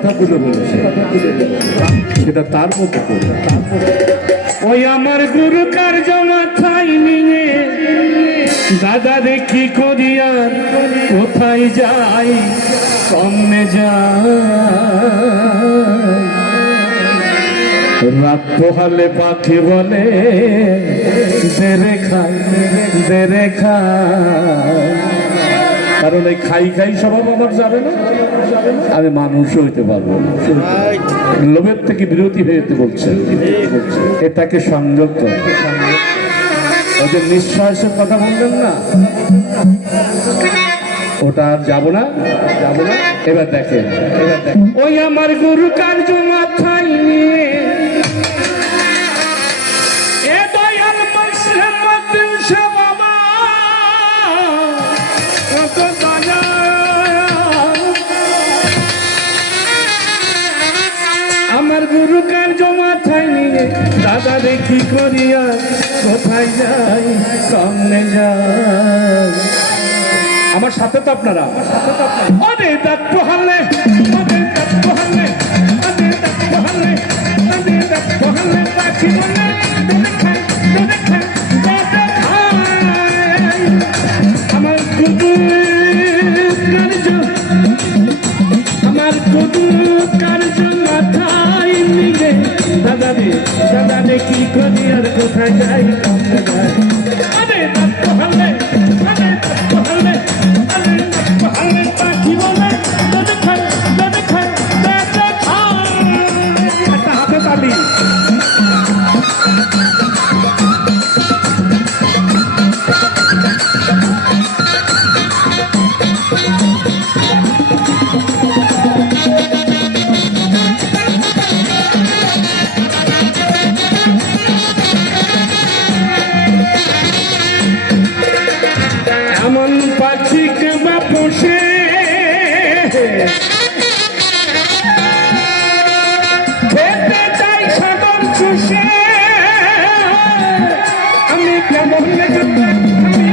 কথাগুলো বলেছে সেটা তার মতো করে। ওই আমার গুরু কার্য মাথায় নিয়ে দাদা দেখি করিয়া কোথায় যাই কমনে যায় রাত পোহালে পাখি বলে দেরে খাই দেরে খাই, কারণ এই খাই খাই স্বভাব আমার যাবে না, আমি মানুষ হইতে পারবো না। লোভের থেকে বিরতি হইতে বলছে, এটাকে সংযত। ওদের নিঃশ্বাসের কথা বললেন না, ওটা আর যাবো না, যাবো না। এবার দেখেন, ওই আমার গুরু কার্য মাথায় নিয়ে আমার গুরু কার্য মাথায় নিয়ে দাদা দেখি করিয়া কোথায় যাই সামনে যাই। আমার সাথে তো আপনারা অনেক দাঁত পোহালে অনেক দাঁত পোহালে অনেক দাঁত পোহালে অনেক দাঁত পোহালে পাখি বলে আমার গুরু কার্য আমার গুরু কার্য মাথায় নিয়ে দাদা রে দাদা রে কি করি আর কোথায় যাই অনেক দাঁত পোহালে অনেক দাঁত পোহালে অনেক দাঁত পোহালে পাখি বলে একটা হাতে তালি। এমন পাখি কেবা পোষে খেতে চাই সাদর চুষে, আমি কেমন আমি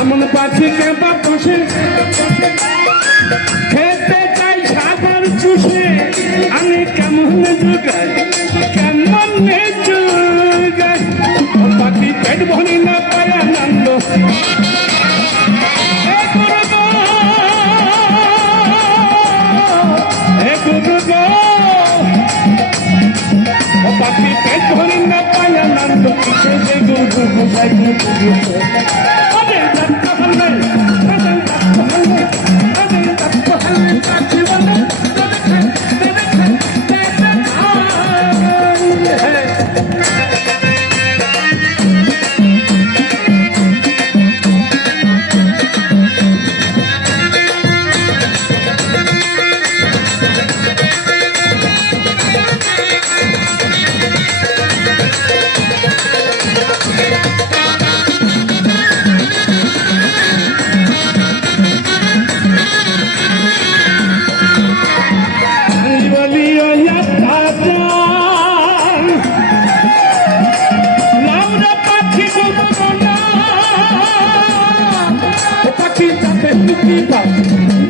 এমন পাখি কেবা পোষে খেতে চাই সাগর চুষে, আমি কেমন যোগাই কেমন যোগাই পাখি পেট ভরি না পায় আনন্দ পাখি পেট ভরি না পায় আনন্দ গুরু বুঝাই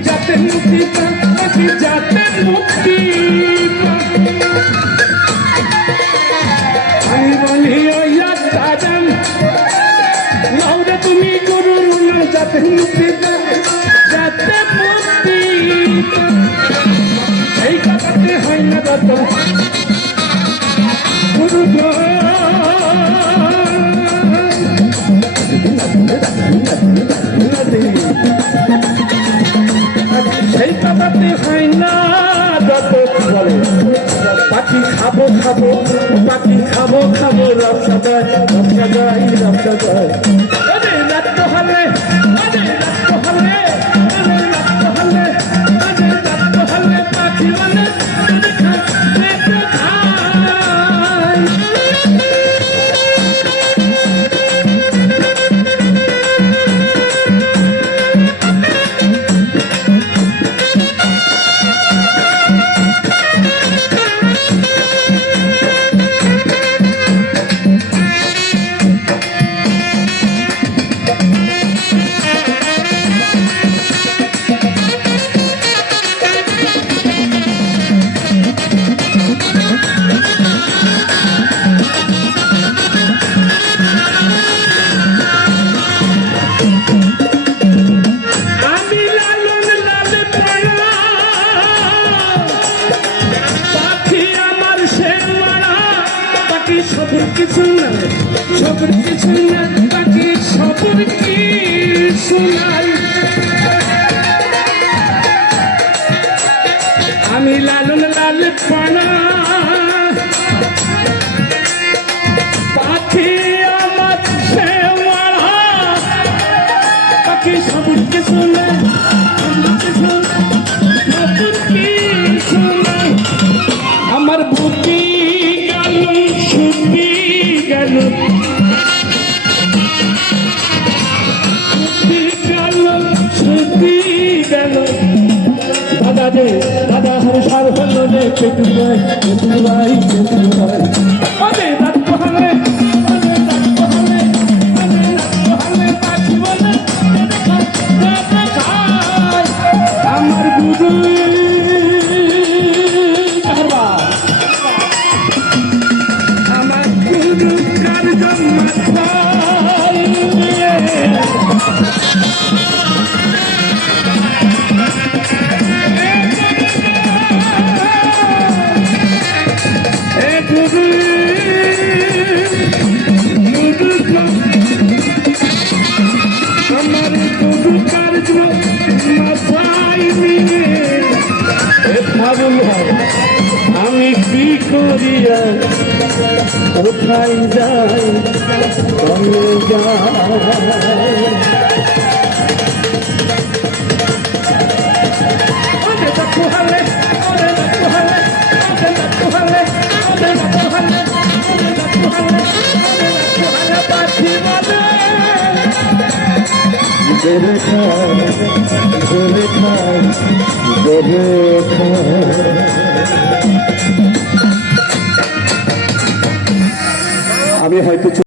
যাতে মুক্তি পাখি যাতে মুক্তি আমি বলি দাদান লাউরে তুমি গরুর না যাতে মুক্তি যাতে মুক্তি এই কথাতে হয় না দাদা গুরু সেই কথাতে হয় না যত বলে পাখি খাবো খাবো পাখি খাবো খাবো রবসা যায় রবসা যায় রবসা যায় রাত হলে রাত হলে রাত হলে রাত হলে পাখি মানে কিছু না সবর কিছু না পাখি সবর কি শোনাই আমি লালন লাল পানা পাখি আমার শেওয়ালা পাখি সবর কিছু না আমার বুকি গেল শুদ্ধি গেল শুদ্ধি গেল দাদা দে দাদা হর সার হলো রে পেটু ভাই পেটু ভাই পেটু ভাই আরে দাঁত পোহালে পাখি বলে আমার বুধু আমি কি করিয়া কোথায় যাই তুমি জোরে খায় জোরে খায় জোরে খায় আমি হয়তো